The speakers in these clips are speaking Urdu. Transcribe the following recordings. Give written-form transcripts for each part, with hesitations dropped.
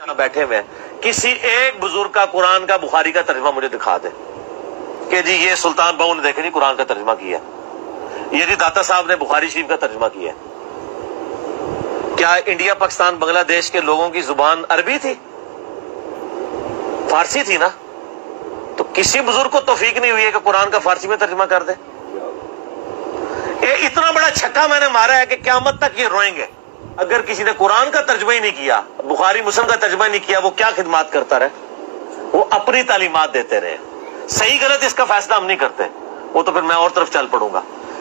بیٹھے ہوئے کسی ایک بزرگ کا قرآن کا بخاری کا ترجمہ مجھے دکھا دے کہ جی یہ سلطان بہو نے دیکھے نہیں قرآن کا ترجمہ کیا، یہ جی داتا صاحب نے بخاری شریف کا ترجمہ کیا۔ کیا انڈیا پاکستان بنگلہ دیش کے لوگوں کی زبان عربی تھی؟ فارسی تھی نا؟ تو کسی بزرگ کو توفیق نہیں ہوئی ہے کہ قرآن کا فارسی میں ترجمہ کر دے۔ یہ اتنا بڑا چھکا میں نے مارا ہے کہ قیامت تک یہ روئیں گے۔ اگر کسی نے قرآن کا ترجمہ ہی نہیں کیا، بخاری مسلم کا ترجمہ نہیں کیا، وہ کیا خدمات کرتا رہے؟ وہ اپنی تعلیمات دیتے رہے۔ صحیح غلط اس کا فیصلہ ہم نہیں کرتے، وہ تو پھر میں اور طرف چل پڑوں گا۔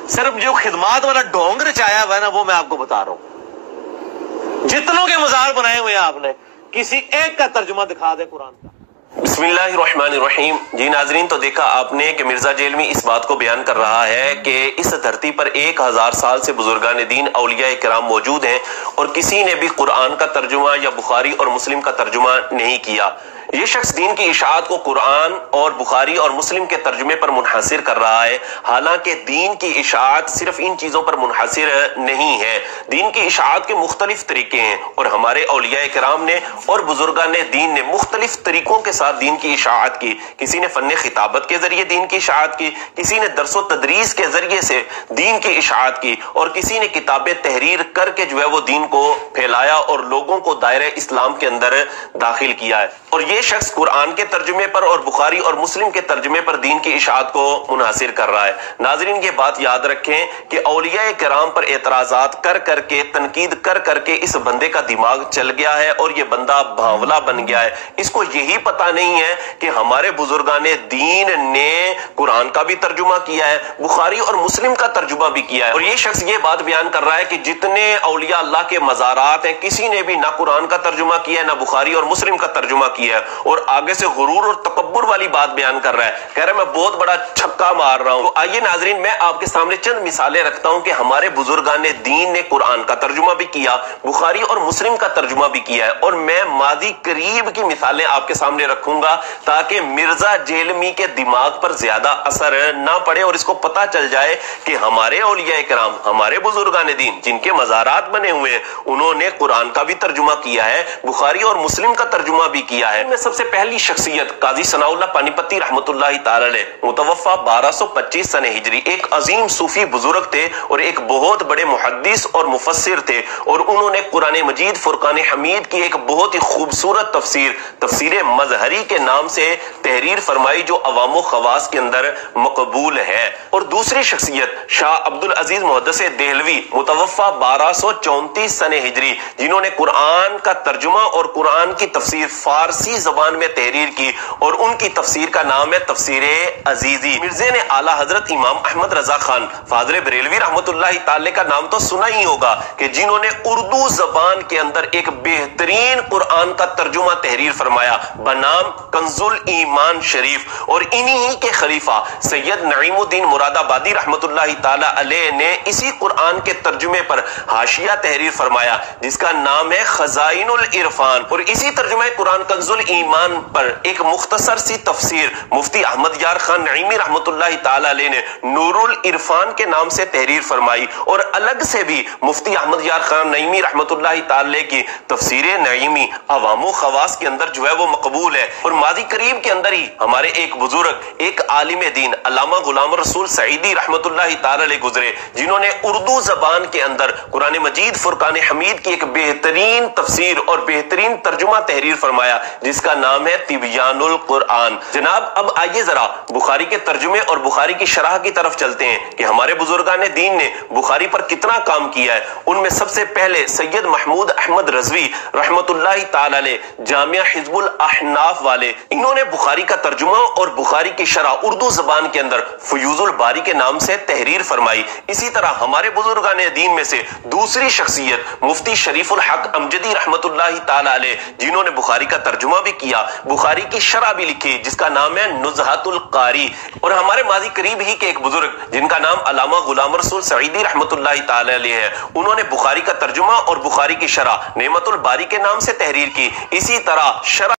صرف جو خدمات والا ڈھونگ رچایا ہوا ہے نا، وہ میں آپ کو بتا رہا ہوں۔ جتنوں کے مزار بنائے ہوئے ہیں آپ نے، کسی ایک کا ترجمہ دکھا دے قرآن کا۔ بسم اللہ الرحمن الرحیم۔ جی ناظرین، تو دیکھا آپ نے کہ مرزا جیلمی اس بات کو بیان کر رہا ہے کہ اس دھرتی پر 1000 سال سے بزرگان دین اولیاء کرام موجود ہیں اور کسی نے بھی قرآن کا ترجمہ یا بخاری اور مسلم کا ترجمہ نہیں کیا۔ یہ شخص دین کی اشاعت کو قرآن اور بخاری اور مسلم کے ترجمے پر منحصر کر رہا ہے، حالانکہ دین کی اشاعت صرف ان چیزوں پر منحصر نہیں ہے۔ دین کی اشاعت کے مختلف طریقے ہیں اور ہمارے اولیاء کرام نے اور بزرگان دین نے مختلف طریقوں کے ساتھ دین کی اشاعت کی۔ کسی نے فن خطابت کے ذریعے دین کی اشاعت کی، کسی نے درس و تدریس کے ذریعے سے دین کی اشاعت کی، اور کسی نے کتابیں تحریر کر کے جو ہے وہ دین کو پھیلایا اور لوگوں کو دائرہ اسلام کے اندر داخل کیا ہے۔ اور یہ شخص قرآن کے ترجمے پر اور بخاری اور مسلم کے ترجمے پر دین کی اشاعت کو منحصر کر رہا ہے۔ ناظرین، یہ بات یاد رکھیں کہ اولیاء کرام پر اعتراضات کر کر کے، تنقید کر کر کے اس بندے کا دماغ چل گیا ہے اور یہ بندہ بھاولا بن گیا ہے۔ اس کو یہی پتہ نہیں ہے کہ ہمارے بزرگان دین نے قرآن کا بھی ترجمہ کیا ہے، بخاری اور مسلم کا ترجمہ بھی کیا ہے۔ اور یہ شخص یہ بات بیان کر رہا ہے کہ جتنے اولیاء اللہ کے مزارات ہیں، کسی نے بھی نہ قرآن کا ترجمہ کیا ہے، نہ بخاری اور مسلم کا ترجمہ کیا ہے، اور آگے سے غرور اور تکبر والی بات بیان کر رہا ہے، کہہ رہا ہے میں بہت بڑا چھکا مار رہا ہوں۔ تو آئیے ناظرین، میں آپ کے سامنے چند مثالیں رکھتا ہوں کہ ہمارے بزرگان دین نے قرآن کا ترجمہ بھی کیا، بخاری اور مسلم کا ترجمہ بھی کیا ہے، اور میں ماضی قریب کی مثالیں آپ کے سامنے رکھوں گا تاکہ مرزا جیلمی کے دماغ پر زیادہ اثر نہ پڑے اور اس کو پتہ چل جائے کہ ہمارے اولیاء کرام، ہمارے بزرگان دین جن کے مزارات بنے ہوئے ہیں، انہوں نے قرآن کا بھی ترجمہ کیا ہے، بخاری اور مسلم کا ترجمہ بھی کیا ہے۔ میں سب سے پہلی شخصیت قاضی ثناء اللہ پانی پتی رحمۃ اللہ تعالی علیہ، متوفی 1225 سن ہجری، ایک عظیم صوفی بزرگ تھے اور ایک بہت بڑے محدث اور مفسر تھے، اور انہوں نے قرآن مجید فرقان حمید کی ایک بہت ہی خوبصورت تفسیر مظہری کے نام سے تحریر فرمائی جو عوام و خواص کے اندر مقبول ہے۔ اور دوسری شخصیت شاہ عبدالعزیز محدث دہلوی، متوفی 1234 سن ہجری، جنہوں نے قرآن کا ترجمہ اور قرآن کی تفسیر فارسی زبان میں تحریر کی، اور ان کی تفسیر کا نام ہے تفسیر عزیزی۔ مرزے نے اعلیٰ حضرت امام احمد رضا خان فاضل بریلوی رحمۃ اللہ تعالی کا نام تو سنا ہی ہوگا کہ جنہوں نے اردو زبان کے اندر ایک بہترین قرآن کا ترجمہ تحریر فرمایا بنام کنز الایمان شریف، اور انہی کے خلیفہ سید نعیم الدین مراد آبادی رحمۃ اللہ تعالی علیہ نے اسی قرآن کے ترجمے پر حاشیہ تحریر فرمایا جس کا نام ہے خزائن العرفان، اور اسی ترجمہ قرآن کنز الایمان پر ایک مختصر سی تفسیر مفتی احمد یار خان نعیمی رحمۃ اللہ تعالی علیہ نے نور العرفان کے نام سے تحریر فرمائی، اور الگ سے بھی مفتی احمد یار خان نعیمی رحمۃ اللہ تعالی کی تفسیر نعیمی عوام و خواص کے اندر جو ہے وہ مقبول ہے۔ اور ماضی قریب کے اندر ہی ہمارے ایک بزرگ، ایک عالم دین علامہ غلام رسول سعیدی رحمۃ اللہ تعالی علیہ گزرے، جنہوں نے اردو زبان کے اندر قرآن مجید فرقان حمید کی ایک بہترین تفسیر اور بہترین ترجمہ تحریر فرمایا جس کا نام ہے تبیان القرآن۔ جناب، اب آئیے ذرا بخاری کے ترجمے اور بخاری کی شرح کی طرف چلتے ہیں کہ ہمارے بزرگان دین نے بخاری پر کتنا کام کیا ہے۔ ان میں سب سے پہلے سید محمود احمد رضوی رحمۃ اللہ تعالی علیہ، جامعہ حزب الاحناف والے، انہوں نے بخاری کا ترجمہ اور بخاری کی شرح اردو زبان کے اندر فیوز الباری کے نام سے تحریر فرمائی۔ اسی طرح ہمارے بزرگان دین میں سے دوسری شخصیت مفتی شریف الحق امجدی رحمۃ اللہ تعالی علیہ، جنہوں نے بخاری کا ترجمہ بھی کیا، بخاری کی شرح بھی لکھی جس کا نام ہے نزہۃ القاری۔ اور ہمارے ماضی قریب ہی کے ایک بزرگ جن کا نام علامہ غلام رسول سعیدی رحمۃ اللہ تعالی علیہ ہے، انہوں نے بخاری کا ترجمہ اور بخاری کی شرح نعمت الباری کے نام سے تحریر کی۔ اسی طرح شرح